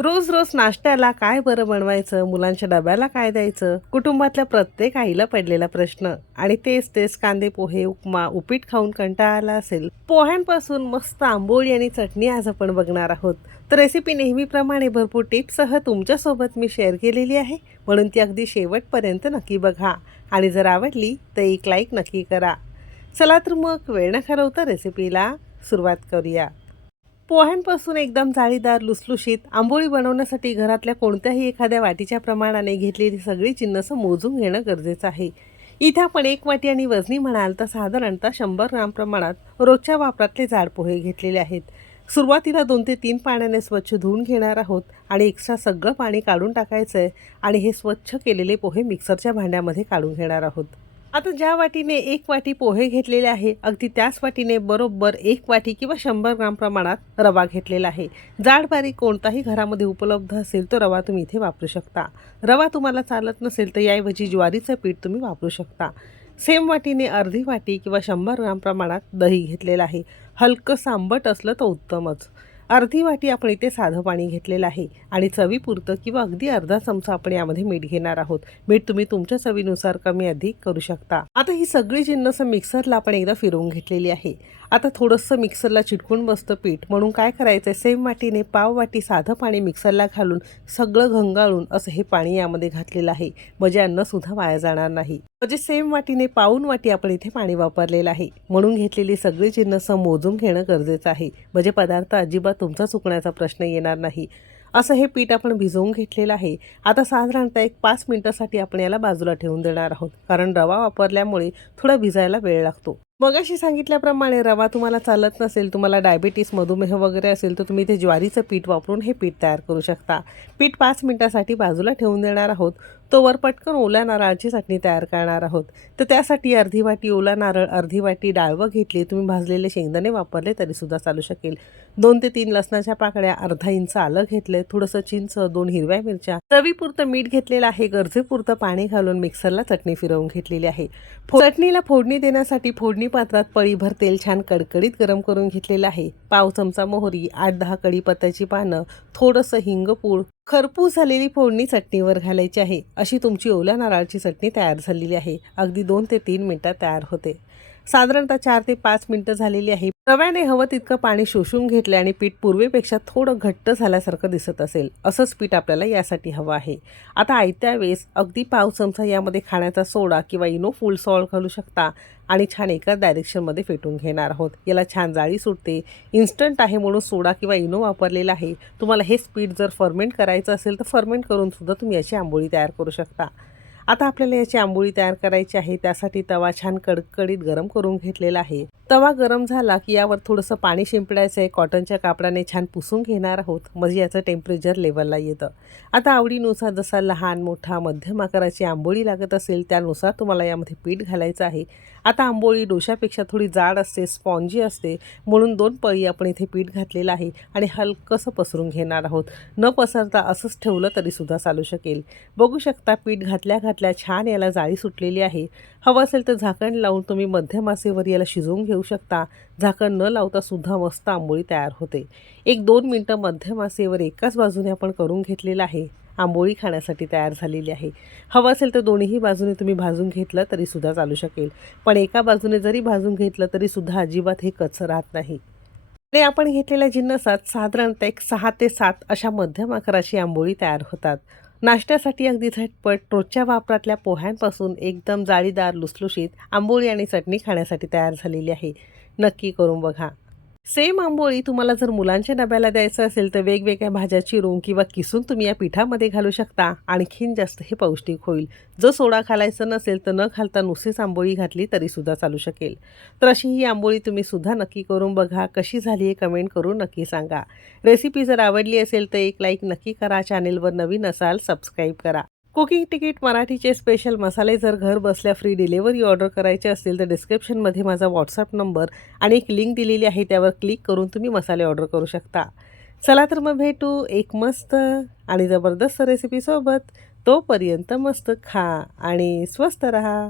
रोज रोज नाश्त्याला काय बरं बनवायचं? मुलांच्या डब्याला काय द्यायचं? कुटुंबातल्या प्रत्येक आईला पडलेला प्रश्न. आणि तेच तेच कांदे पोहे उपमा उपीट खाऊन कंटाळा आला असेल. पोह्यांपासून मस्त आंबोळी आणि चटणी आज आपण बघणार आहोत. तर रेसिपी नेहमीप्रमाणे भरपूर टिप्ससह तुमच्यासोबत मी शेअर केलेली आहे. म्हणून ती अगदी शेवटपर्यंत नक्की बघा. आणि जर आवडली तर एक लाईक नक्की करा. चला तर मग वेळ न घालवता रेसिपीला सुरुवात करूया. पोह्यांपासून एकदम जाळीदार लुसलुशीत आंबोळी बनवण्यासाठी घरातल्या कोणत्याही एखाद्या वाटीच्या प्रमाणाने घेतलेली सगळी जिन्नस मोजून घेणं गरजेचं आहे. इथे आपण एक वाटी आणि वजनी म्हणाल तर साधारणतः शंभर ग्राम प्रमाणात रोजच्या वापरातले जाड पोहे घेतलेले आहेत. सुरुवातीला दोन ते तीन पाण्याने स्वच्छ धुवून घेणार आहोत आणि एक्स्ट्रा सगळं पाणी काढून टाकायचं आहे आणि हे स्वच्छ केलेले पोहे मिक्सरच्या भांड्यामध्ये काढून घेणार आहोत. आता ज्या वाटीने एक वाटी पोहे घेतलेले आहे अगदी त्याच वाटीने बरोबर एक वाटी किंवा शंभर ग्राम प्रमाणात रवा घेतलेला आहे. जाड बारीक कोणताही घरामध्ये उपलब्ध असेल तो रवा तुम्ही इथे वापरू शकता. रवा तुम्हाला चालत नसेल तर याऐवजी ज्वारीचं पीठ तुम्ही वापरू शकता. सेम वाटीने अर्धी वाटी किंवा शंभर ग्राम प्रमाणात दही घेतलेलं आहे. हलकं सांबट असलं तर उत्तमच. अर्धी वाटी आपण इथे साधं पाणी घेतलेलं आहे आणि चवीपुरतं किंवा अगदी अर्धा चमचा आपण यामध्ये मीठ घेणार आहोत. मीठ तुम्ही तुमच्या चवीनुसार कमी अधिक करू शकता. आता ही सगळी जिन्नस मिक्सरला आपण एकदा फिरवून घेतलेली आहे. आता थोडंसं मिक्सरला चिटकून बसतं पीठ. म्हणून काय करायचं आहे सेम वाटीने पाव वाटी साधं पाणी मिक्सरला घालून सगळं घंगाळून असं हे पाणी यामध्ये घातलेलं आहे. म्हणजे अन्नसुद्धा वाया जाणार नाही. म्हणजे सेम वाटीने पाऊन वाटी आपण इथे पाणी वापरलेलं आहे. म्हणून घेतलेली सगळी जिन्नस मोजून घेणं गरजेचं आहे. म्हणजे पदार्थ अजिबात तुमचा चुकण्याचा प्रश्न येणार नाही. असं हे पीठ आपण भिजवून घेतलेलं आहे. आता साधारणतः एक पाच मिनिटासाठी आपण याला बाजूला ठेवून देणार आहोत. कारण रवा वापरल्यामुळे थोडा भिजायला वेळ लागतो. मगाशी सांगितल्याप्रमाणे रवा तुम्हाला चालत नसेल तुम्हाला डायबिटीस मधुमेह वगैरे असेल तर तुम्ही ते ज्वारीचं पीठ वापरून हे पीठ तयार करू शकता. पीठ पाच मिनिटासाठी बाजूला ठेवून देणार आहोत. तोवर पटकन ओल्या नारळाची चटणी तयार करणार आहोत. तर त्यासाठी अर्धी वाटी ओला नारळ अर्धी वाटी डाळवं घेतली. तुम्ही भाजलेले शेंगदाणे वापरले तरीसुद्धा चालू शकेल. दोन ते तीन लसणाच्या पाकळ्या अर्धा इंच आलं घेतलंय थोडंसं चिंच दोन हिरव्या मिरच्या. चवीपुरतं मीठ घेतलेलं आहे गरजेपुरतं पाणी घालून मिक्सरला चटणी फिरवून घेतलेली आहे. चटणीला फोडणी देण्यासाठी फोडणी पात्रात पळीभर तेल छान कडकडीत गरम करून घेतलेलं आहे. पाव चमचा मोहरी आठ दहा कढीपत्त्याची पानं थोडंसं हिंगपूड खरपूस झालेली फोडणी चटणीवर घालायची आहे. अशी तुमची ओल्या नारळाची चटणी तयार झालेली आहे. अगदी दोन ते तीन मिनटात तयार होते. साधारणतः चार ते पाच मिनिटं झालेली आहे. रव्याने हवं तितकं पाणी शोषून घेतले आणि पीठ पूर्वीपेक्षा थोडं घट्ट झाल्यासारखं दिसत असेल असंच पीठ आपल्याला यासाठी हवं आहे. आता आयत्या वेळेस अगदी पाव चमचा यामध्ये खाण्याचा सोडा किंवा इनो फुल सॉल्ट घालू शकता आणि छान एका डायरेक्शनमध्ये फेटून घेणार आहोत. याला छान जाळी सुटते इन्स्टंट आहे म्हणून सोडा किंवा इनो वापरलेला आहे. तुम्हाला हे स्पीड जर फर्मेंट करायचं असेल तर फर्मेंट करून सुद्धा तुम्ही याची आंबोळी तयार करू शकता. आता आपल्याला याची आंबोळी तयार करायची आहे त्यासाठी तवा छान कडकडीत गरम करून घेतलेला आहे. तवा गरम झाला की यावर थोडंसं पाणी शिंपडायचं आहे कॉटनच्या कापडाने छान पुसून घेणार आहोत. म्हणजे याचं टेम्परेचर लेवलला येतं. आता आवडीनुसार जसा लहान मोठा मध्यम आकाराची आंबोळी लागत असेल त्यानुसार तुम्हाला यामध्ये पीठ घालायचं आहे. आता आंबोळी डोशापेक्षा थोडी जाड असते स्पॉन्जी असते. म्हणून दोन पळी आपण इथे पीठ घातलेलं आहे आणि हलकंसं पसरून घेणार आहोत. न पसरता असंच ठेवलं तरीसुद्धा चालू शकेल. बघू शकता पीठ घातल्या घातल्या छान याला जाळी सुटलेली आहे. हवं असेल तर झाकण लावून तुम्ही मध्यमासेवर याला शिजवून घेऊ शकता. झाकण न लावता सुद्धा मस्त आंबोळी तयार होते. एक दोन मिनटं मध्यम आसेवर एकाच बाजूने आपण करून घेतलेलं आहे. आंबोळी खाण्यासाठी तयार झालेली आहे. हवं असेल तर दोन्हीही बाजूने तुम्ही भाजून घेतलं तरीसुद्धा चालू शकेल. पण एका बाजूने जरी भाजून घेतलं तरीसुद्धा अजिबात हे कच्चं राहत नाही. आणि आपण घेतलेल्या जिन्नसात साधारणतः एक सहा ते सात अशा मध्यम आकाराची आंबोळी तयार होतात. नाश्त्यासाठी अगदी झटपट रोजच्या वापरातल्या पोह्यांपासून एकदम जाळीदार लुसलुशीत आंबोळी आणि चटणी खाण्यासाठी तयार झालेली आहे. नक्की करून बघा. सेम आंबोळी तुम्हाला जर मुलांच्या डब्याला द्यायचं असेल तर वेगवेगळ्या भाज्या चिरून किंवा किसून तुम्ही या पिठामध्ये घालू शकता. आणखीन जास्त हे पौष्टिक होईल. जर सोडा घालायचं नसेल तर न घालता नुसतीच आंबोळी घातली तरीसुद्धा चालू शकेल. तर अशी ही आंबोळी तुम्ही सुद्धा नक्की करून बघा. कशी झाली आहे कमेंट करून नक्की सांगा. रेसिपी जर आवडली असेल तर एक लाईक नक्की करा. चॅनेलवर नवीन असाल सबस्क्राईब करा. कुकिंग तिकीट मराठीचे स्पेशल मसाले जर घर बसल्या फ्री डिलेवरी ऑर्डर करायचे असतील तर डिस्क्रिप्शनमध्ये माझा व्हॉट्सअप नंबर आणि एक लिंक दिलेली आहे त्यावर क्लिक करून तुम्ही मसाले ऑर्डर करू शकता. चला तर मग भेटू एक मस्त आणि जबरदस्त रेसिपीसोबत तोपर्यंत मस्त खा आणि स्वस्त रहा.